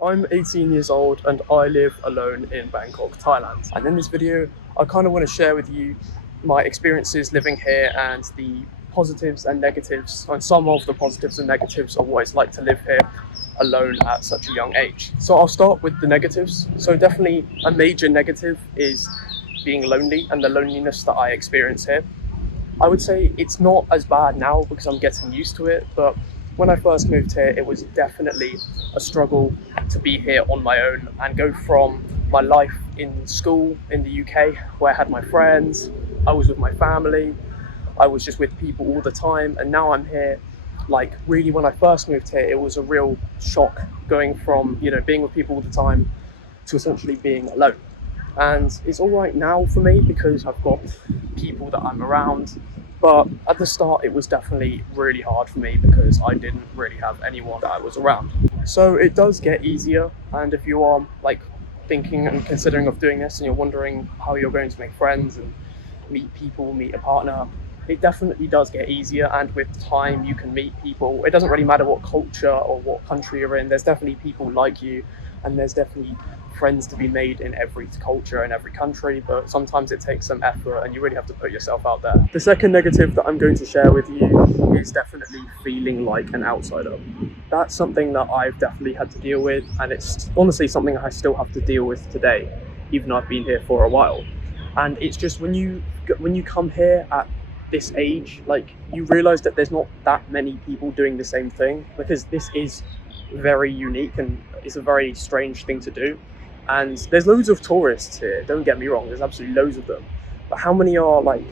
I'm 18 years old and I live alone in Bangkok, Thailand. And in this video, I kind of want to share with you my experiences living here and the positives and negatives, and some of the positives and negatives of what it's like to live here alone at such a young age. So I'll start with the negatives. So definitely a major negative is being lonely and the loneliness that I experience here. I would say it's not as bad now because I'm getting used to it, but when I first moved here, it was definitely a struggle to be here on my own and go from my life in school in the UK, where I had my friends, I was with my family, I was just with people all the time, and now I'm here. Like, really, when I first moved here, it was a real shock going from, being with people all the time to essentially being alone. And it's all right now for me because I've got people that I'm around. But at the start, it was definitely really hard for me because I didn't really have anyone that I was around. So it does get easier. And if you are like thinking and considering of doing this and you're wondering how you're going to make friends and meet people, meet a partner, it definitely does get easier. And with time, you can meet people. It doesn't really matter what culture or what country you're in. There's definitely people like you, and there's definitely friends to be made in every culture and every country, but sometimes it takes some effort and you really have to put yourself out there. The second negative that I'm going to share with you is definitely feeling like an outsider. That's something that I've definitely had to deal with, and it's honestly something I still have to deal with today, even though I've been here for a while. And it's just when you come here at this age, like, you realize that there's not that many people doing the same thing, because this is very unique and it's a very strange thing to do. And there's loads of tourists here, don't get me wrong, there's absolutely loads of them, but how many are like,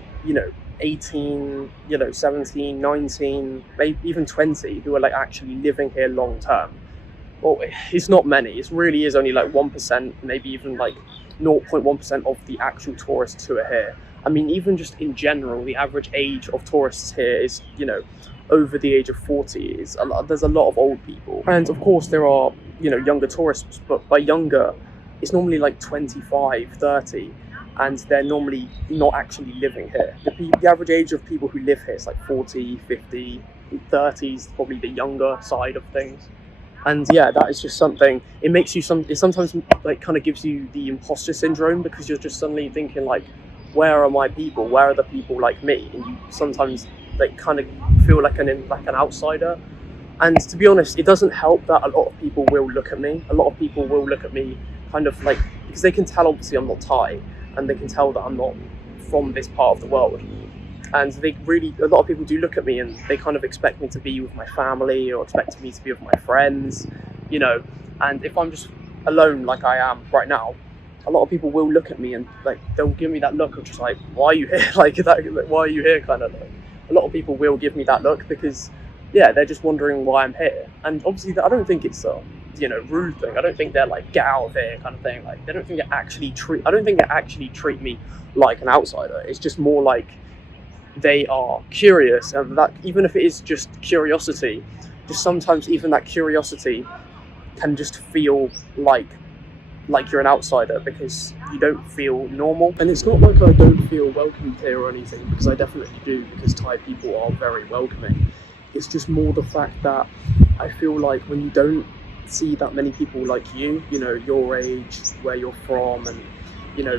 18, 17, 19, maybe even 20, who are like actually living here long term? Well, it's not many. It really is only like 1%, maybe even like 0.1% of the actual tourists who are here. I mean, even just in general, the average age of tourists here is, over the age of 40. There's a lot of old people. And of course, there are, younger tourists, but by younger, it's normally like 25, 30, and they're normally not actually living here. The average age of people who live here is like 40, 50, 30s, probably the younger side of things. And yeah, that is just something, it makes you it sometimes like kind of gives you the imposter syndrome, because you're just suddenly thinking like, where are my people? Where are the people like me? And you sometimes like kind of feel like an outsider. And to be honest, it doesn't help that a lot of people will look at me. A lot of people will look at me kind of like, because they can tell obviously I'm not Thai, and they can tell that I'm not from this part of the world. And a lot of people do look at me and they kind of expect me to be with my family or expect me to be with my friends, and if I'm just alone like I am right now, a lot of people will look at me and like they'll give me that look of just like, why are you here? like why are you here kind of thing. A lot of people will give me that look because, yeah, they're just wondering why I'm here. And obviously I don't think it's a rude thing. I don't think they're like, get out of here kind of thing. Like, I don't think they actually treat me like an outsider. It's just more like they are curious, and that even if it is just curiosity, just sometimes even that curiosity can just feel like you're an outsider because you don't feel normal. And it's not like I don't feel welcomed here or anything, because I definitely do, because Thai people are very welcoming. It's just more the fact that I feel like when you don't see that many people like you, your age, where you're from, and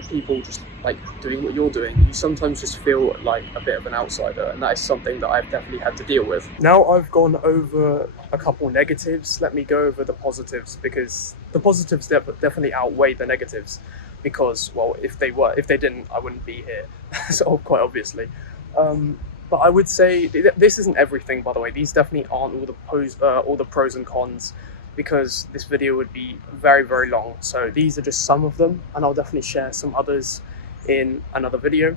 people just like doing what you're doing, you sometimes just feel like a bit of an outsider, and that is something that I've definitely had to deal with. Now I've gone over a couple negatives, let me go over the positives, because the positives definitely outweigh the negatives, because, well, if they didn't, I wouldn't be here. So quite obviously. But I would say this isn't everything, by the way. These definitely aren't all the pros and cons, because this video would be very, very long. So these are just some of them, and I'll definitely share some others in another video.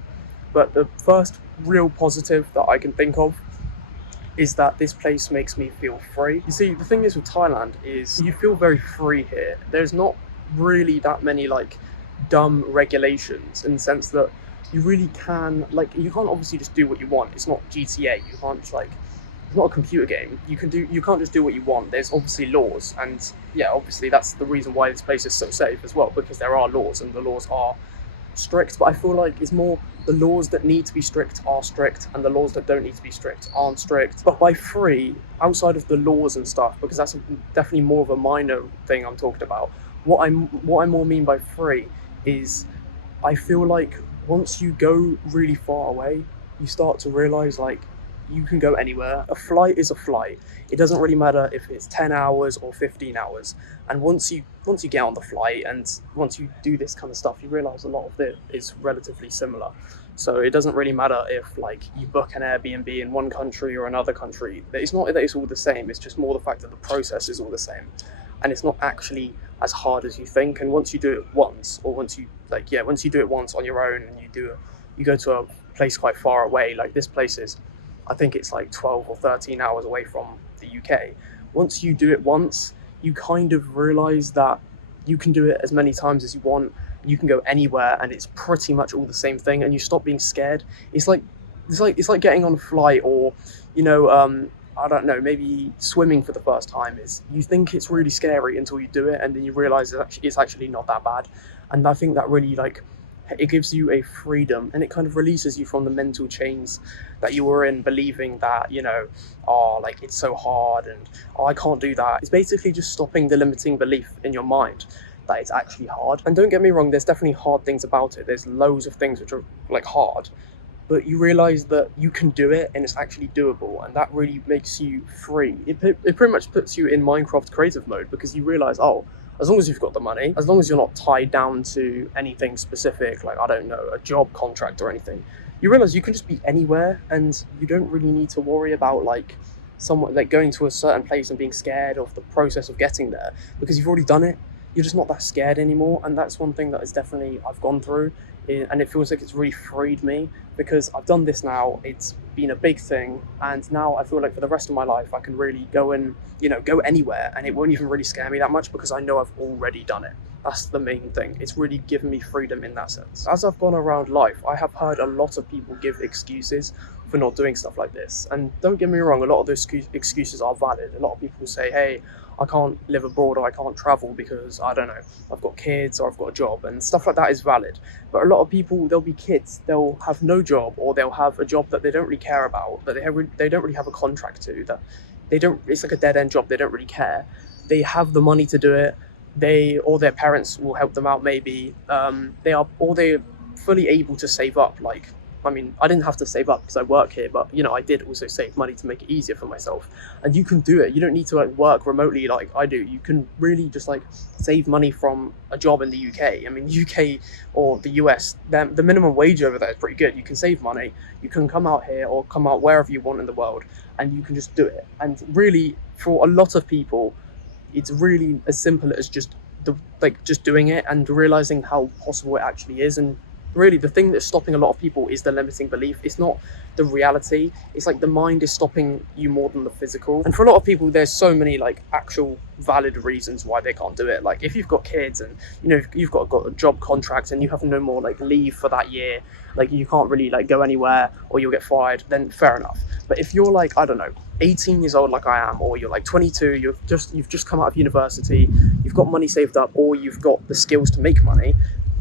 But the first real positive that I can think of is that this place makes me feel free. You see, the thing is with Thailand is you feel very free here. There's not really that many like dumb regulations, in the sense that you really can, like, you can't obviously just do what you want. It's not GTA. You can't just like, it's not a computer game. You can't just do what you want. There's obviously laws, and yeah, obviously that's the reason why this place is so safe as well, because there are laws, and the laws are strict, but I feel like it's more the laws that need to be strict are strict, and the laws that don't need to be strict aren't strict. But by free, outside of the laws and stuff, because that's definitely more of a minor thing I'm talking about. What I more mean by free is, I feel like once you go really far away, you start to realize like you can go anywhere. A flight is a flight. It doesn't really matter if it's 10 hours or 15 hours. And once you get on the flight and once you do this kind of stuff, you realize a lot of it is relatively similar. So it doesn't really matter if like you book an Airbnb in one country or another country. It's not that it's all the same. It's just more the fact that the process is all the same. And it's not actually as hard as you think. And once you do it once, or once you do it once on your own, and you go to a place quite far away, like this place is, I think it's like 12 or 13 hours away from the UK. Once you do it once, you kind of realize that you can do it as many times as you want. You can go anywhere, and it's pretty much all the same thing. And you stop being scared. It's like getting on a flight, or I don't know, maybe swimming for the first time. Is you think it's really scary until you do it, and then you realize it's actually not that bad. And I think that really it gives you a freedom, and it kind of releases you from the mental chains that you were in, believing that, it's so hard and I can't do that. It's basically just stopping the limiting belief in your mind that it's actually hard. And don't get me wrong, there's definitely hard things about it. There's loads of things which are like hard, but you realize that you can do it and it's actually doable, and that really makes you free. It pretty much puts you in Minecraft creative mode, because you realize, as long as you've got the money, as long as you're not tied down to anything specific, like, I don't know, a job contract or anything, you realize you can just be anywhere, and you don't really need to worry about going to a certain place and being scared of the process of getting there, because you've already done it. You're just not that scared anymore. And that's one thing that is definitely I've gone through, and it feels like it's really freed me, because I've done this now. It's been a big thing, and now I feel like for the rest of my life I can really go anywhere, and it won't even really scare me that much, because I know I've already done it. That's the main thing. It's really given me freedom in that sense. As I've gone around life, I have heard a lot of people give excuses for not doing stuff like this. And don't get me wrong, a lot of those excuses are valid. A lot of people say, hey, I can't live abroad, or I can't travel because, I don't know, I've got kids or I've got a job, and stuff like that is valid. But a lot of people, they'll be kids, they'll have no job, or they'll have a job that they don't really care about, that they don't really have a contract to, that it's like a dead-end job, they don't really care. They have the money to do it, or their parents will help them out maybe, they're fully able to save up. I didn't have to save up because I work here, but I did also save money to make it easier for myself. And you can do it. You don't need to work remotely like I do. You can really just save money from a job in the UK. UK or the US, the minimum wage over there is pretty good. You can save money. You can come out here or come out wherever you want in the world, and you can just do it. And really, for a lot of people, it's really as simple as just doing it and realizing how possible it actually is. And really, the thing that's stopping a lot of people is the limiting belief. It's not the reality. It's the mind is stopping you more than the physical. And for a lot of people, there's so many actual valid reasons why they can't do it. If you've got kids and you've got a job contract and you have no more leave for that year, you can't really go anywhere or you'll get fired, then fair enough. But if you're I don't know, 18 years old like I am, or you're 22, you've just come out of university, you've got money saved up, or you've got the skills to make money,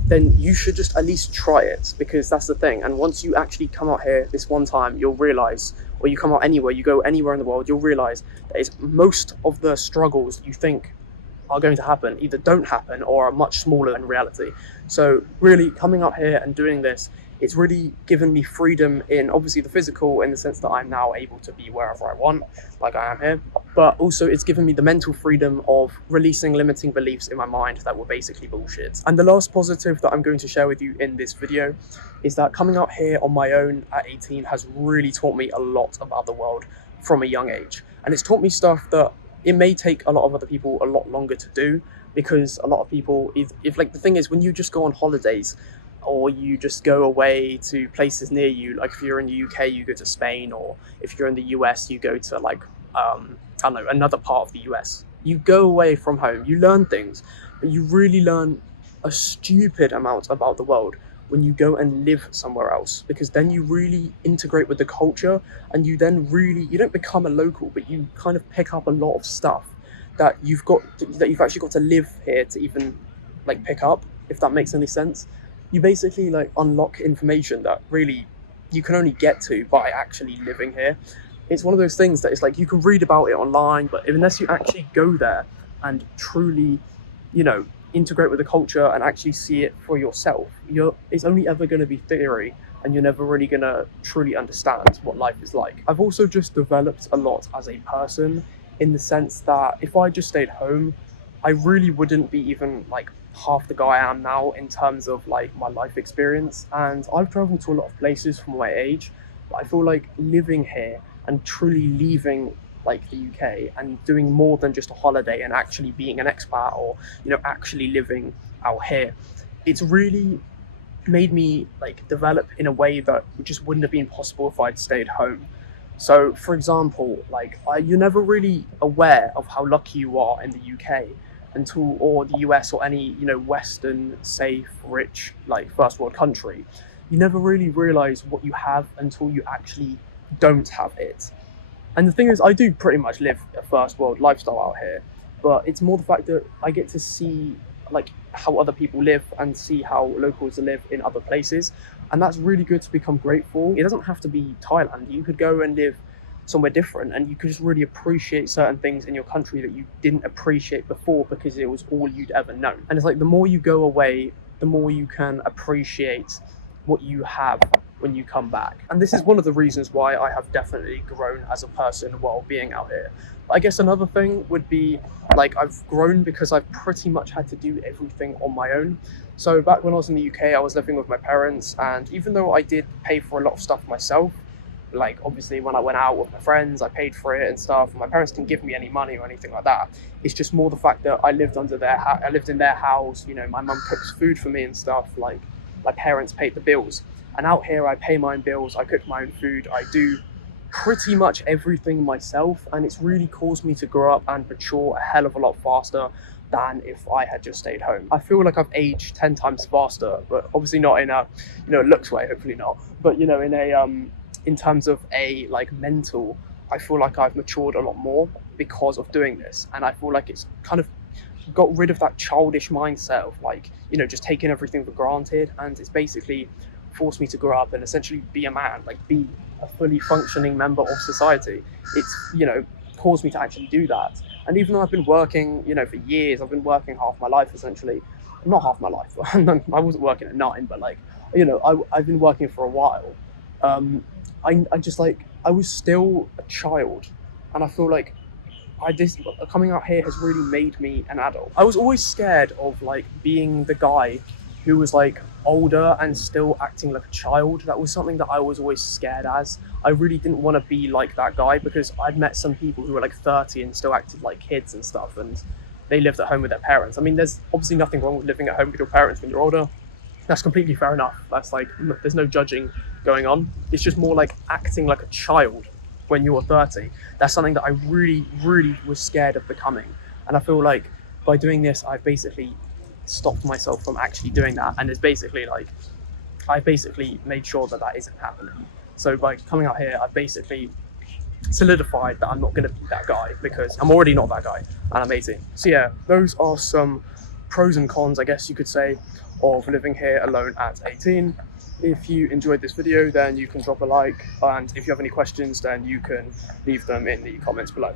then you should just at least try it, because that's the thing. And once you actually come out here this one time, you'll realize, or you come out anywhere, you go anywhere in the world, you'll realize that most of the struggles you think are going to happen either don't happen or are much smaller in reality. So really, coming up here and doing this, it's really given me freedom in obviously the physical, in the sense that I'm now able to be wherever I want, like I am here, but also it's given me the mental freedom of releasing limiting beliefs in my mind that were basically bullshit. And the last positive that I'm going to share with you in this video is that coming out here on my own at 18 has really taught me a lot about the world from a young age. And it's taught me stuff that it may take a lot of other people a lot longer to do, because a lot of people, if the thing is, when you just go on holidays, or you just go away to places near you, if you're in the UK, you go to Spain, or if you're in the US, you go to I don't know, another part of the US. You go away from home, you learn things, but you really learn a stupid amount about the world when you go and live somewhere else, because then you really integrate with the culture, and you don't become a local, but you kind of pick up a lot of stuff that you've actually got to live here to even pick up, if that makes any sense. you basically like unlock information that really you can only get to by actually living here. It's one of those things that it's like you can read about it online, but unless you actually go there and truly, you know, integrate with the culture and actually see it for yourself, it's only ever going to be theory, and you're never really going to truly understand what life is like. I've also just developed a lot as a person, in the sense that if I just stayed home, I really wouldn't be even like half the guy I am now in terms of like my life experience. And I've traveled to a lot of places for my age, but I feel like living here and truly leaving like the UK and doing more than just a holiday and actually being an expat, or actually living out here, it's really made me like develop in a way that just wouldn't have been possible if I'd stayed home. So, for example, like you're never really aware of how lucky you are in the UK until, or the US, or any Western, safe, rich, like first world country. You never really realize what you have until you actually don't have it. And the thing is, I do pretty much live a first world lifestyle out here, but it's more the fact that I get to see like how other people live and see how locals live in other places. And that's really good to become grateful. It doesn't have to be Thailand. You could go and live somewhere different and you could just really appreciate certain things in your country that you didn't appreciate before because it was all you'd ever known. And it's like the more you go away, the more you can appreciate what you have when you come back. And this is one of the reasons why I have definitely grown as a person while being out here. I guess another thing would be like I've grown because I've pretty much had to do everything on my own. So back when I was in the UK, I was living with my parents, and even though I did pay for a lot of stuff myself, like obviously when I went out with my friends, I paid for it and stuff, and my parents didn't give me any money or anything like that. It's just more the fact that I lived under I lived in their house. My mum cooks food for me and stuff. Like my parents paid the bills. And out here, I pay my own bills, I cook my own food, I do pretty much everything myself, and it's really caused me to grow up and mature a hell of a lot faster than if I had just stayed home. I feel like I've aged 10 times faster, but obviously not in a looks way, hopefully not, but in a in terms of a like mental, I feel like I've matured a lot more because of doing this. And I feel like it's kind of got rid of that childish mindset of like just taking everything for granted, and it's basically forced me to grow up and essentially be a man, like be a fully functioning member of society. It's caused me to actually do that. And even though I've been working for years, I've been working half my life essentially, not half my life, I wasn't working at 9, but like I've been working for a while. I just like I was still a child, and I feel like coming out here has really made me an adult. I was always scared of like being the guy who was like older and still acting like a child. That was something that I was always scared as. I really didn't want to be like that guy, because I'd met some people who were like 30 and still acted like kids and stuff, and they lived at home with their parents. I mean, there's obviously nothing wrong with living at home with your parents when you're older. That's completely fair enough. That's like, there's no judging going on. It's just more like acting like a child when you're 30. That's something that I really, really was scared of becoming. And I feel like by doing this, I've basically stopped myself from actually doing that. And it's basically like, I basically made sure that that isn't happening. So by coming out here, I've basically solidified that I'm not going to be that guy, because I'm already not that guy, and I'm 18. So yeah, those are some pros and cons, I guess you could say, of living here alone at 18. If you enjoyed this video, then you can drop a like, and if you have any questions, then you can leave them in the comments below.